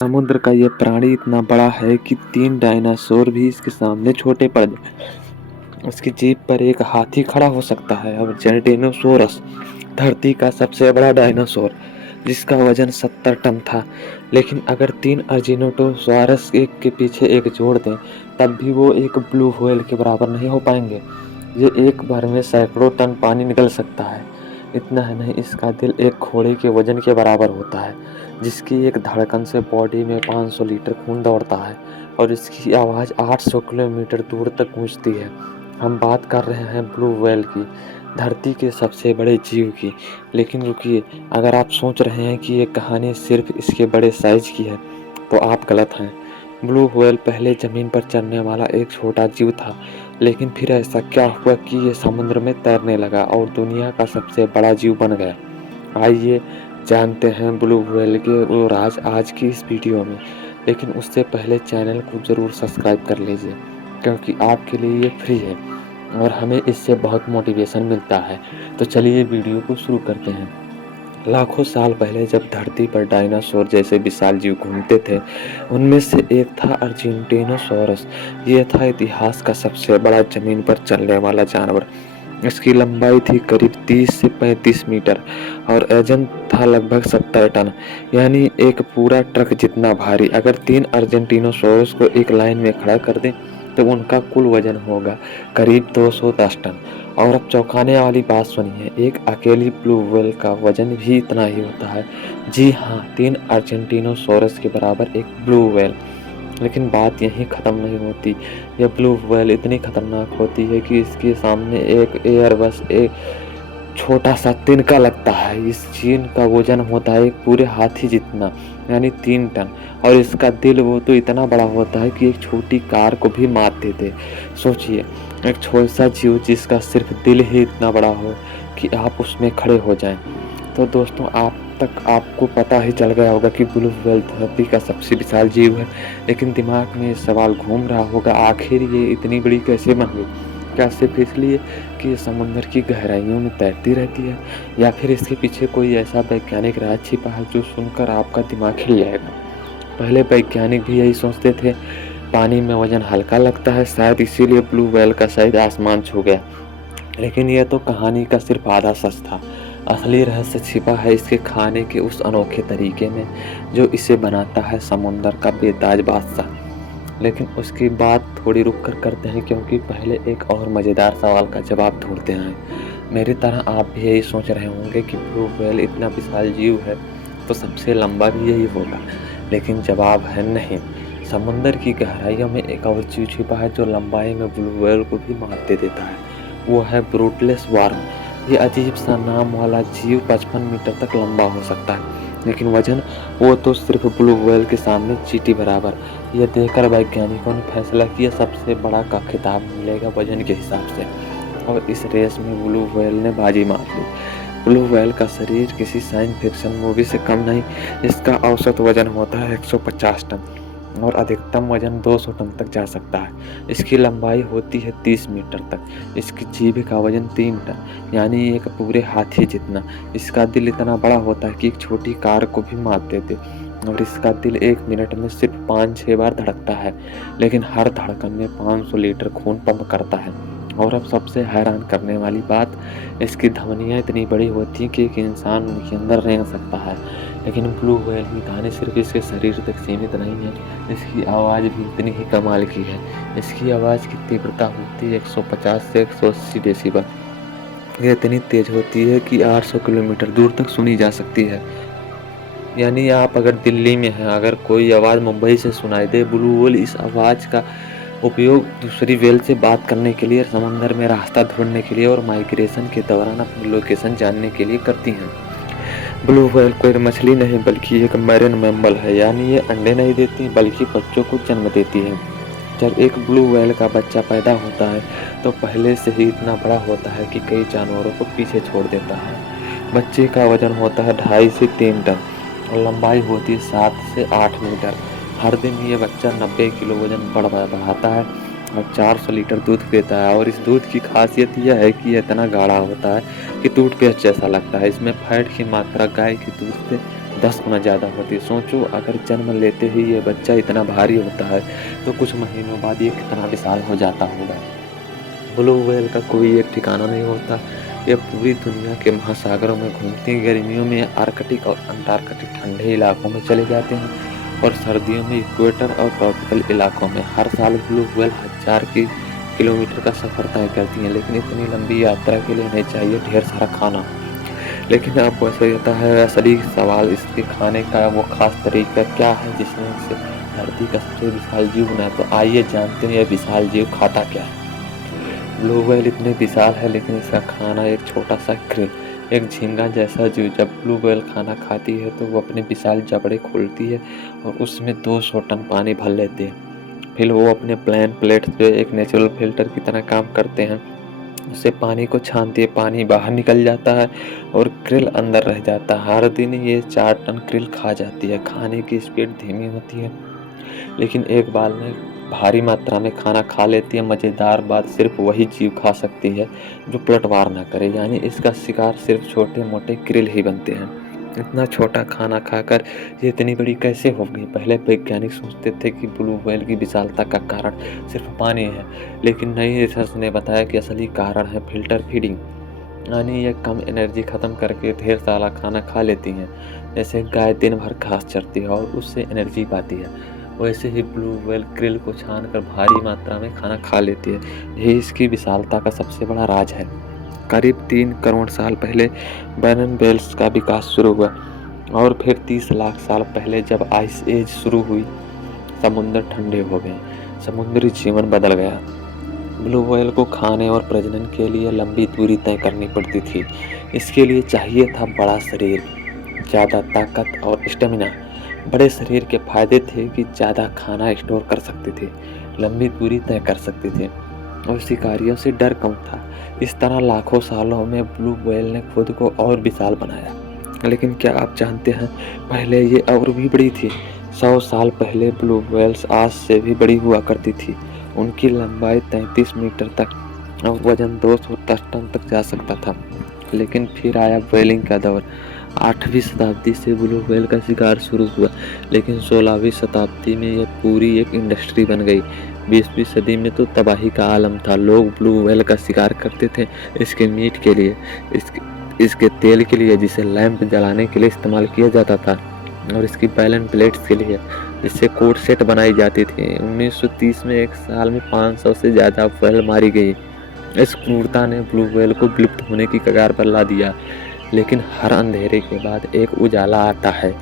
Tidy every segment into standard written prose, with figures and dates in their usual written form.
समुद्र का ये प्राणी इतना बड़ा है कि 3 डायनासोर भी इसके सामने छोटे पड़ जाएं। उसकी जीभ पर एक हाथी खड़ा हो सकता है। और जेरटेनोसोरस धरती का सबसे बड़ा डायनासोर, जिसका वजन 70 टन था। लेकिन अगर 3 अर्जिनोटोसॉरस एक के पीछे एक जोड़ दें, तब भी वो एक ब्लू व्हेल के बराबर नहीं हो पाएंगे। ये एक बार में सैकड़ों टन पानी निकल सकता है। इतना है नहीं, इसका दिल एक घोड़े के वजन के बराबर होता है, जिसकी एक धड़कन से बॉडी में 500 लीटर खून दौड़ता है। और इसकी आवाज़ 800 किलोमीटर दूर तक गूंजती है। हम बात कर रहे हैं ब्लू व्हेल की, धरती के सबसे बड़े जीव की। लेकिन रुकिए, अगर आप सोच रहे हैं कि ये कहानी सिर्फ इसके बड़े साइज की है, तो आप गलत हैं। ब्लू व्हेल पहले ज़मीन पर चलने वाला एक छोटा जीव था, लेकिन फिर ऐसा क्या हुआ कि ये समुद्र में तैरने लगा और दुनिया का सबसे बड़ा जीव बन गया। आइए जानते हैं ब्लू व्हेल के वो राज आज की इस वीडियो में। लेकिन उससे पहले चैनल को ज़रूर सब्सक्राइब कर लीजिए, क्योंकि आपके लिए ये फ्री है और हमें इससे बहुत मोटिवेशन मिलता है। तो चलिए वीडियो को शुरू करते हैं। लाखों साल पहले जब धरती पर डायनासोर जैसे विशाल जीव घूमते थे, उनमें से एक था अर्जेंटीनोसॉरस। ये था इतिहास का सबसे बड़ा जमीन पर चलने वाला जानवर। इसकी लंबाई थी करीब 30 से 35 मीटर और वजन था लगभग 70 टन, यानी एक पूरा ट्रक जितना भारी। अगर 3 अर्जेंटीनोसॉरस को एक लाइन में खड़ा कर दें, तो उनका कुल वजन होगा करीब 210 टन। और अब चौंकाने वाली बात सुनिए, एक अकेली ब्लू व्हेल का वजन भी इतना ही होता है। जी हाँ, 3 अर्जेंटीनोसॉरस के बराबर एक ब्लू व्हेल। लेकिन बात यहीं ख़त्म नहीं होती। यह ब्लू व्हेल इतनी खतरनाक होती है कि इसके सामने एक एयरबस एक छोटा सा तिनका लगता है। इस चीन का वजन होता है एक पूरे हाथी जितना, यानी 3 टन। और इसका दिल वो तो इतना बड़ा होता है कि एक छोटी कार को भी मात देते। सोचिए, एक छोटा सा जीव जिसका सिर्फ दिल ही इतना बड़ा हो कि आप उसमें खड़े हो जाएं। तो दोस्तों, आपको पता ही चल गया होगा कि ब्लू व्हेल धरती का सबसे विशाल जीव है। लेकिन दिमाग में ये सवाल घूम रहा होगा, आखिर ये इतनी बड़ी कैसे बन गई? क्या सिर्फ इसलिए कि ये समुद्र की गहराइयों में तैरती रहती है, या फिर इसके पीछे कोई ऐसा वैज्ञानिक राज छिपा है जो सुनकर आपका दिमाग हिल जाएगा? पहले वैज्ञानिक भी यही सोचते थे, पानी में वजन हल्का लगता है, शायद इसीलिए ब्लू व्हेल का साइज आसमान छू गया। लेकिन यह तो कहानी का सिर्फ आधा सच था। असली रहस्य छिपा है इसके खाने के उस अनोखे तरीके में जो इसे बनाता है समुद्र का बेताज बादशाह। लेकिन उसकी बात थोड़ी रुक कर करते हैं, क्योंकि पहले एक और मज़ेदार सवाल का जवाब ढूंढते हैं। मेरी तरह आप भी यही सोच रहे होंगे कि ब्लू व्हेल इतना विशाल जीव है तो सबसे लंबा भी यही होगा। लेकिन जवाब है नहीं। समुद्र की गहराइयों में एक और जीव छिपा है जो लंबाई में ब्लू व्हेल को भी मात दे देता है। वो है ब्रूटलेस वार्म। ये अजीब सा नाम वाला जीव 55 मीटर तक लंबा हो सकता है, लेकिन वजन वो तो सिर्फ ब्लू व्हेल के सामने चींटी बराबर। यह देखकर वैज्ञानिकों ने फैसला किया सबसे बड़ा का खिताब मिलेगा वजन के हिसाब से। और इस रेस में ब्लू व्हेल ने बाजी मार ली। ब्लू व्हेल का शरीर किसी साइंस फिक्शन मूवी से कम नहीं। इसका औसत वजन होता है 150 टन और अधिकतम वजन 200 टन तक जा सकता है। इसकी लंबाई होती है 30 मीटर तक। इसकी जीभ का वजन 3 टन, यानी एक पूरे हाथी जितना। इसका दिल इतना बड़ा होता है कि एक छोटी कार को भी मात देते। और इसका दिल 1 मिनट में सिर्फ 5-6 बार धड़कता है, लेकिन हर धड़कन में 500 लीटर खून पंप करता है। और अब सबसे हैरान करने वाली बात, इसकी धमनियाँ इतनी बड़ी होती हैं कि एक इंसान उनके अंदर रेंग सकता है। लेकिन ब्लू व्हेल की कहानी सिर्फ इसके शरीर तक सीमित नहीं है, इसकी आवाज़ भी इतनी ही कमाल की है। इसकी आवाज़ की तीव्रता होती है 150 से 180 डेसिबल। ये इतनी तेज होती है कि 800 किलोमीटर दूर तक सुनी जा सकती है। यानी आप अगर दिल्ली में हैं, अगर कोई आवाज़ मुंबई से सुनाई दे, ब्लू व्हेल इस आवाज़ का उपयोग दूसरी व्हेल से बात करने के लिए, समंदर में रास्ता ढूंढने के लिए और माइग्रेशन के दौरान अपनी लोकेशन जानने के लिए करती हैं। ब्लू व्हेल कोई मछली नहीं बल्कि एक मैरीन मैमल है, यानी ये अंडे नहीं देती बल्कि बच्चों को जन्म देती है। जब एक ब्लू व्हेल का बच्चा पैदा होता है तो पहले से ही इतना बड़ा होता है कि कई जानवरों को पीछे छोड़ देता है। बच्चे का वजन होता है 2.5 से 3 टन और लंबाई होती है 7 से 8 मीटर। हर दिन ये बच्चा 90 किलो वजन बढ़ाता है और 400 लीटर दूध पीता है। और इस दूध की खासियत यह है कि यह इतना गाढ़ा होता है कि टूथपेस्ट जैसा लगता है। इसमें फैट की मात्रा गाय के दूध से 10 गुना ज़्यादा होती है। सोचो अगर जन्म लेते ही ये बच्चा इतना भारी होता है तो कुछ महीनों बाद ये कितना विशाल हो जाता होगा। ब्लू व्हेल का कोई एक ठिकाना नहीं होता। ये पूरी दुनिया के महासागरों में घूमती हैं। गर्मियों में आर्कटिक और अंटार्कटिक ठंडे इलाकों में चले जाते हैं और सर्दियों में इक्वेटर और ट्रॉपिकल इलाकों में। हर साल ब्लू व्हेल हज़ार किलोमीटर का सफ़र तय करती हैं, लेकिन इतनी लंबी यात्रा के लिए इन्हें चाहिए ढेर सारा खाना। लेकिन आपको ऐसा होता है, असली सवाल इसके खाने का वो खास तरीका क्या है जिसने इसे धरती का सबसे विशाल जीव बनाया। तो आइए जानते हैं यह विशाल जीव खाता क्या है। ब्लू व्हेल इतने विशाल है लेकिन इसका खाना एक छोटा सा krill, एक झींगा जैसा जीव। जब ब्लू व्हेल खाना खाती है तो वो अपने विशाल जबड़े खोलती है और उसमें 200 टन पानी भर लेती है। फिर वो अपने प्लेट जो एक नेचुरल फिल्टर की तरह काम करते हैं, उससे पानी को छानती है। पानी बाहर निकल जाता है और krill अंदर रह जाता है। हर दिन ये 4 टन krill खा जाती है। खाने की स्पीड धीमी होती है लेकिन एक बार में भारी मात्रा में खाना खा लेती है। मज़ेदार बात, सिर्फ वही जीव खा सकती है जो पलटवार ना करे, यानी इसका शिकार सिर्फ छोटे मोटे krill ही बनते हैं। इतना छोटा खाना खाकर ये इतनी बड़ी कैसे हो गई। पहले वैज्ञानिक सोचते थे कि ब्लू व्हेल की विशालता का कारण सिर्फ पानी है, लेकिन नई रिसर्च ने बताया कि असली कारण है फिल्टर फीडिंग, यानी ये कम एनर्जी खत्म करके ढेर सारा खाना खा लेती हैं। जैसे गाय दिन भर घास चरती है और उससे एनर्जी पाती है, वैसे ही ब्लू व्हेल krill को छानकर भारी मात्रा में खाना खा लेती है। यही इसकी विशालता का सबसे बड़ा राज है। करीब 3 करोड़ साल पहले बैरन बेल्स का विकास शुरू हुआ और फिर 30 लाख साल पहले जब आइस एज शुरू हुई, समुद्र ठंडे हो गए, समुद्री जीवन बदल गया। ब्लू व्हेल को खाने और प्रजनन के लिए लंबी दूरी तय करनी पड़ती थी। इसके लिए चाहिए था बड़ा शरीर, ज़्यादा ताकत और स्टेमिना। बड़े शरीर के फायदे थे कि ज़्यादा खाना स्टोर कर सकते थे, लंबी दूरी तय कर सकते थे और शिकारियों से डर कम था। इस तरह लाखों सालों में ब्लू व्हेल ने खुद को और विशाल बनाया। लेकिन क्या आप जानते हैं, पहले ये और भी बड़ी थी। 100 साल पहले ब्लू व्हेल्स आज से भी बड़ी हुआ करती थी। उनकी लंबाई 33 मीटर तक और वजन 210 टन तक जा सकता था। लेकिन फिर आया व्हेलिंग का दौर। 8वीं शताब्दी से ब्लू व्हेल का शिकार शुरू हुआ, लेकिन 16वीं शताब्दी में यह पूरी एक इंडस्ट्री बन गई। 20वीं सदी में तो तबाही का आलम था। लोग ब्लू व्हेल का शिकार करते थे इसके मीट के लिए, इसके तेल के लिए जिसे लैंप जलाने के लिए इस्तेमाल किया जाता था, और इसकी बैलेंस प्लेट्स के लिए जिससे कोट सेट बनाई जाती थी। 1930 में एक साल में 500 से ज़्यादा व्हेल मारी गई। इस क्रूरता ने ब्लू व्हेल को विलुप्त होने की कगार पर ला दिया। लेकिन हर अंधेरे के बाद एक उजाला आता है।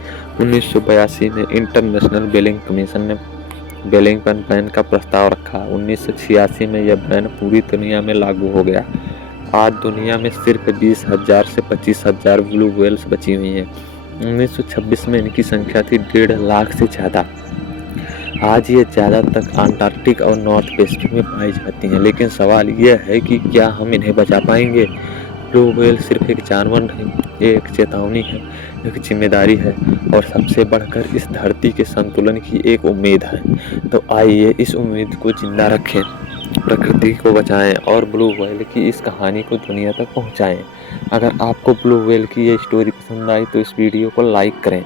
1982 में इंटरनेशनल व्हेलिंग कमीशन ने व्हेलिंग पर बैन का प्रस्ताव रखा। 1986 में यह बैन पूरी दुनिया में लागू हो गया। आज दुनिया में सिर्फ 20,000 से 25,000 ब्लू व्हेल्स बची हुई हैं। 1926 में इनकी संख्या थी 1.5 लाख से ज़्यादा। आज ये ज़्यादातर अंटार्कटिक और नॉर्थ पैसिफिक में पाई जाती हैं। लेकिन सवाल यह है कि क्या हम इन्हें बचा पाएंगे। ब्लू व्हेल सिर्फ एक जानवर नहीं, ये एक चेतावनी है, एक जिम्मेदारी है और सबसे बढ़कर इस धरती के संतुलन की एक उम्मीद है। तो आइए इस उम्मीद को जिंदा रखें, प्रकृति को बचाएं और ब्लू व्हेल की इस कहानी को दुनिया तक पहुंचाएं। अगर आपको ब्लू व्हेल की ये स्टोरी पसंद आई तो इस वीडियो को लाइक करें।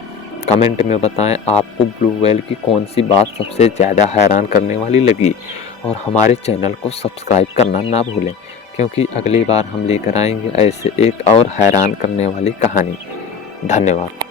कमेंट में बताएं आपको ब्लू व्हेल की कौन सी बात सबसे ज़्यादा हैरान करने वाली लगी, और हमारे चैनल को सब्सक्राइब करना ना भूलें, क्योंकि अगली बार हम लेकर आएंगे ऐसे एक और हैरान करने वाली कहानी। धन्यवाद।